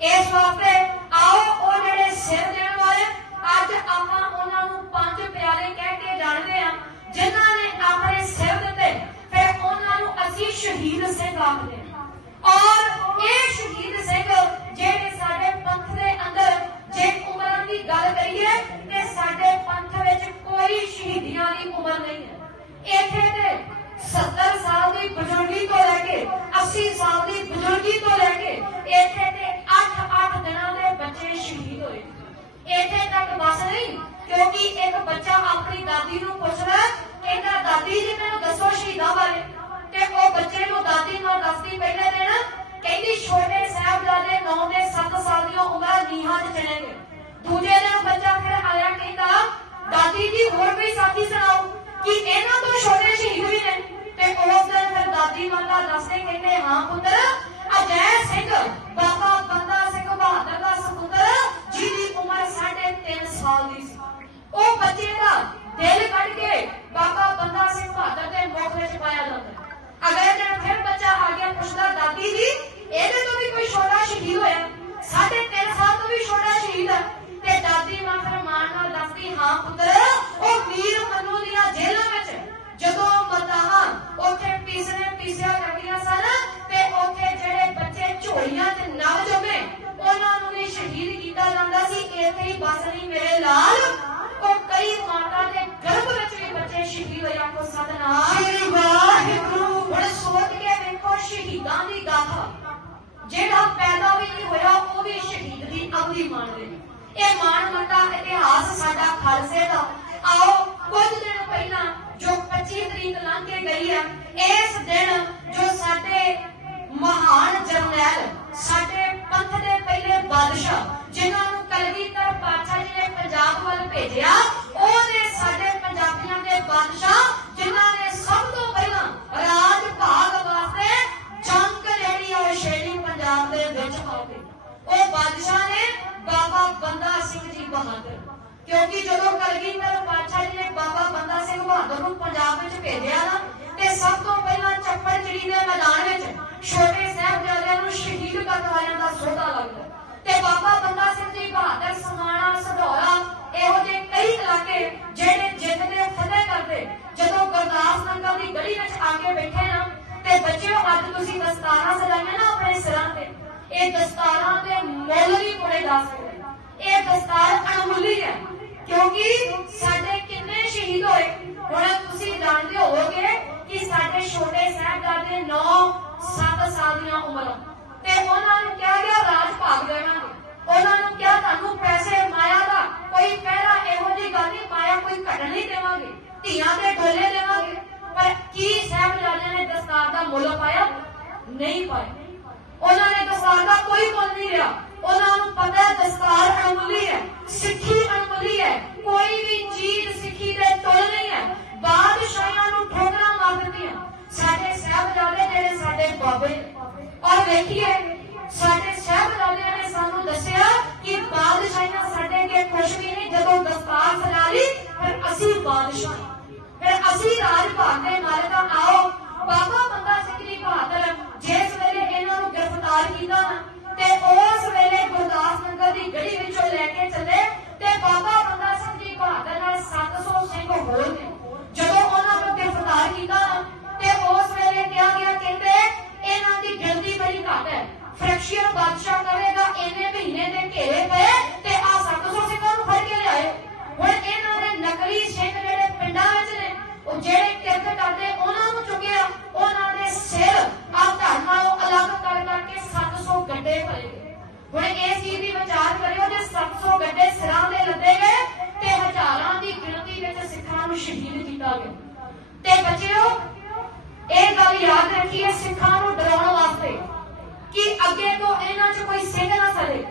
ਇਸ ਵਾਸਤੇ ਆਓ ਉਹ ਜਿਹੜੇ ਸਿਰ ਦੇਣ ਵਾਲੇ, ਅੱਜ ਆਪਾਂ ਉਹਨਾਂ ਨੂੰ ਪੰਜ ਪਿਆਰੇ ਕਹਿ ਕੇ ਜਾਣਦੇ ਆ ਜਿਨ੍ਹਾਂ ਨੇ ਆਪਣੇ ਸਿਰ ਦਿੱਤੇ ਫਿਰ ਉਹਨਾਂ ਨੂੰ ਅਸੀਂ ਸ਼ਹੀਦ ਸਿੰਘ ਆਖਦੇ ਆ ਔਰ ਇਹ ਸ਼ਹੀਦ ਸਿੰਘ ਜਿਹੜੇ ਸਾਡੇ ਪੰਥ ਦੇ ਅੰਦਰ, ਜੇ ਉਮਰਾਂ ਦੀ ਗੱਲ ਕਰੀਏ, ਤੇ ਸਾਡੇ ਪੰਥ ਵਿੱਚ ਕੋਈ ਸ਼ਹੀਦੀਆਂ ਦੀ ਉਮਰ ਨਹੀਂ ਹੈ। ਇੱਥੇ ਤੇ 70 ਸਾਲ ਦੀ ਬਜ਼ੁਰਗੀ ਤੋਂ ਲੈ ਕੇ 80 ਸਾਲ ਬਸ ਨਹੀਂ, ਕਿਉਂਕਿ ਇੱਕ ਬੱਚਾ ਆਪਣੀ ਦਾਦੀ ਨੂੰ ਪੁੱਛਦਾ, ਕਹਿੰਦਾ, ਦਾਦੀ ਜੀ, ਮੈਨੂੰ ਦੱਸੋ ਸ਼ਹੀਦਾਂ ਬਾਰੇ। ਤੇ ਉਹ ਬੱਚੇ ਨੂੰ ਦਾਦੀ ਨਾਲ ਦੱਸਦੀ ਪਹਿਲੇ ਦਿਨ, ਕਹਿੰਦੀ, ਛੋਟੇ ਸਾਹਿਬਜ਼ਾਦੇ 9 ਦੇ 7 ਸਾਲ ਦੀਆਂ ਉਮਰਾਂ ਨੀਹਾਂ 'ਚ ਚਲੇ ਗਏ। ਦੂਜੇ ਦਿਨ ਬੱਚਾ ਫਿਰ ਆਇਆ, ਕਹਿੰਦਾ, ਦਾਦੀ ਜੀ, ਹੋਰ ਵੀ ਸਾਥੀ ਸੁਣਾ ਜਿਹੜਾ ਪੈਦਾ ਵੀ ਨਹੀਂ ਹੋਇਆ, ਉਹ ਵੀ ਸ਼ਹੀਦ ਦੀ ਅਵਧੀ ਮੰਨਦੇ ਨੇ ਇਹ ਮਾਣ ਮੱਤਾ ਇਤਿਹਾਸ ਸਾਡਾ ਖਾਲਸੇ ਦਾ। ਆਓ, ਕੁਝ ਦਿਨ ਪਹਿਲਾਂ ਜੋ 25 ਤਰੀਕ ਲੰਘ ਕੇ ਗਈ ਹੈ, ਇਸ ਦਿਨ ਜੋ ਸਾਡੇ ਮਹਾਨ ਜਰਨੈਲ, ਸਾਡੇ ਪੰਥ ਦੇ ਪਹਿਲੇ ਬਾਦਸ਼ਾਹ, ਜਿਨ੍ਹਾਂ ਨੂੰ ਕਲਗੀਧਰ ਪਾਤਸ਼ਾਹ ਜੀ ਨੇ ਪੰਜਾਬ ਵੱਲ ਭੇਜਿਆ ਕਿਉਂਕਿ ਜਦੋਂ ਕਲਗੀਧਰ ਪਾਤਸ਼ਾਹ ਜੀ ਨੇ ਬਾਬਾ ਬੰਦਾ ਸਿੰਘ ਬਹਾਦਰ ਨੂੰ ਪੰਜਾਬ ਵਿੱਚ ਭੇਜਿਆ ਨਾ, ਤੇ ਸਭ ਤੋਂ ਪਹਿਲਾਂ ਚੱਪੜ ਚਿੜੀ ਦੇ ਮੈਦਾਨ ਵਿੱਚ ਛੋਟੇ ਸਾਹਿਬਜ਼ਾਦਿਆਂ ਨੂੰ ਸ਼ਹੀਦ ਕਰਨ ਵਾਲਿਆਂ ਦਾ ਸੋਧਾ ਲੱਗਦਾ। ਤੇ ਬਾਬਾ ਬੰਦਾ ਸਿੰਘ ਜੀ ਬਹਾਦਰ, ਸਮਾਣਾ ਸਧੌਲਾ ਇਹੋ ਜਿਹੇ ਕਈ ਇਲਾਕੇ ਜਿਹੜੇ ਜਿੱਤਦੇ ਫਤਿਹ ਕਰਦੇ। ਜਦੋਂ ਗੁਰਦਾਸ ਨਗਰ ਦੀ ਗਲੀ ਵਿੱਚ ਆ ਕੇ ਬੈਠੇ ਨਾ, ਤੇ ਬੱਚਿਓ, ਅੱਜ ਤੁਸੀਂ ਦਸਤਾਰਾਂ ਸਜਾਈਆਂ ਨਾ ਆਪਣੇ ਸਿਰਾਂ ਤੇ। ਇਹ ਦਸਤਾਰਾਂ ਦੇ ਮੁੱਲ ਵੀ ਬੜੇ ਦੱਸ ਸਕਦੇ ਇਹ ਦਸਤਾਰ ਅਣਮੁੱਲੀ ਹੈ ਕਿਉਂਕਿ ਸਾਡੇ ਕਿੰਨੇ ਸ਼ਹੀਦ ਹੋਏ ਹੁਣ ਤੁਸੀਂ ਜਾਣਦੇ ਹੋਵੋਗੇ ਕਿ ਸਾਡੇ ਛੋਟੇ 9 7 ਸਾਲ ਦੀਆਂ ਉਮਰਾਂ। ਤੇ ਉਹਨਾਂ ਨੂੰ ਕਿਹਾ ਗਿਆ ਰਾਜ ਭਾਗ ਦੇਵਾਂਗੇ ਉਹਨਾਂ ਨੂੰ ਕਿਹਾ, ਤੁਹਾਨੂੰ ਪੈਸੇ ਮਾਇਆ ਦਾ ਕੋਈ ਪਹਿਰਾ ਇਹੋ ਜਿਹੀ ਗੱਲ ਨਹੀਂ, ਮਾਇਆ ਕੋਈ ਘਟਣ ਨਹੀਂ ਦੇਵਾਂਗੇ। ਧੀਆਂ ਦੇ ਡੋਲੇ ਦੇਵਾਂਗੇ। ਪਰ ਕੀ ਸਾਹਿਬਜ਼ਾਦਿਆਂ ਨੇ ਦਸਤਾਰ ਦਾ ਮੁੱਲ ਪਾਇਆ? ਨਹੀਂ ਪਾਇਆ। ਉਹਨਾਂ ਨੇ ਦਸਤਾਰ ਦਾ ਕੋਈ ਮੁੱਲ ਨਹੀਂ ਲਿਆ। ਉਹਨਾਂ ਨੂੰ ਪਤਾ ਹੈ ਦਸਤਾਰ ਅਣਮੁੱਲੀ ਹੈ, ਸਿੱਖੀ ਅਣਮੁੱਲੀ ਹੈ। ਕੋਈ ਵੀ ਚੀਜ਼ ਸਿੱਖੀ ਦੇ ਤੁਲ ਬਾਬੇ ਔਰ ਵੇਖੀਏ, ਸਾਡੇ ਸਾਹਿਬਜ਼ਾਦਿਆਂ ਨੇ ਸਾਨੂੰ ਦੱਸਿਆ ਕਿ ਬਾਦਸ਼ਾਹਾਂ ਸਾਡੇ ਅੱਗੇ ਕੁਛ ਵੀ ਨਹੀਂ ਜਦੋਂ ਦਸਤਾਰ ਸਜਾ ਲਈ, ਫਿਰ ਅਸੀਂ ਬਾਦਸ਼ਾਹ ਫਿਰ ਅਸੀਂ ਰਾਜ ਭਾਗ ਦੇ 700 ਹੁਣ ਇਸ ਚੀਜ਼ ਦੀ ਵਿਚਾਰ ਕਰਿਓ ਜੇ 700 ਗੱਡੇ ਸਿਰਾਂ ਦੇ ਲੱਦੇ ਗਏ ਤੇ ਹਜ਼ਾਰਾਂ ਦੀ ਗਿਣਤੀ ਵਿੱਚ ਸਿੱਖਾਂ ਨੂੰ ਸ਼ਹੀਦ ਕੀਤਾ ਗਿਆ। ਤੇ ਬੱਚਿਓ, ਇਹ ਗੱਲ ਯਾਦ ਰੱਖੀਏ ਸਿੱਖਾਂ ਨੂੰ ਡਰਾਉਣ ਵਾਸਤੇ ਕਿ ਅੱਗੇ ਤੋਂ ਇਹਨਾਂ 'ਚ ਕੋਈ ਸਿੰਘ ਨਾ ਸੜੇ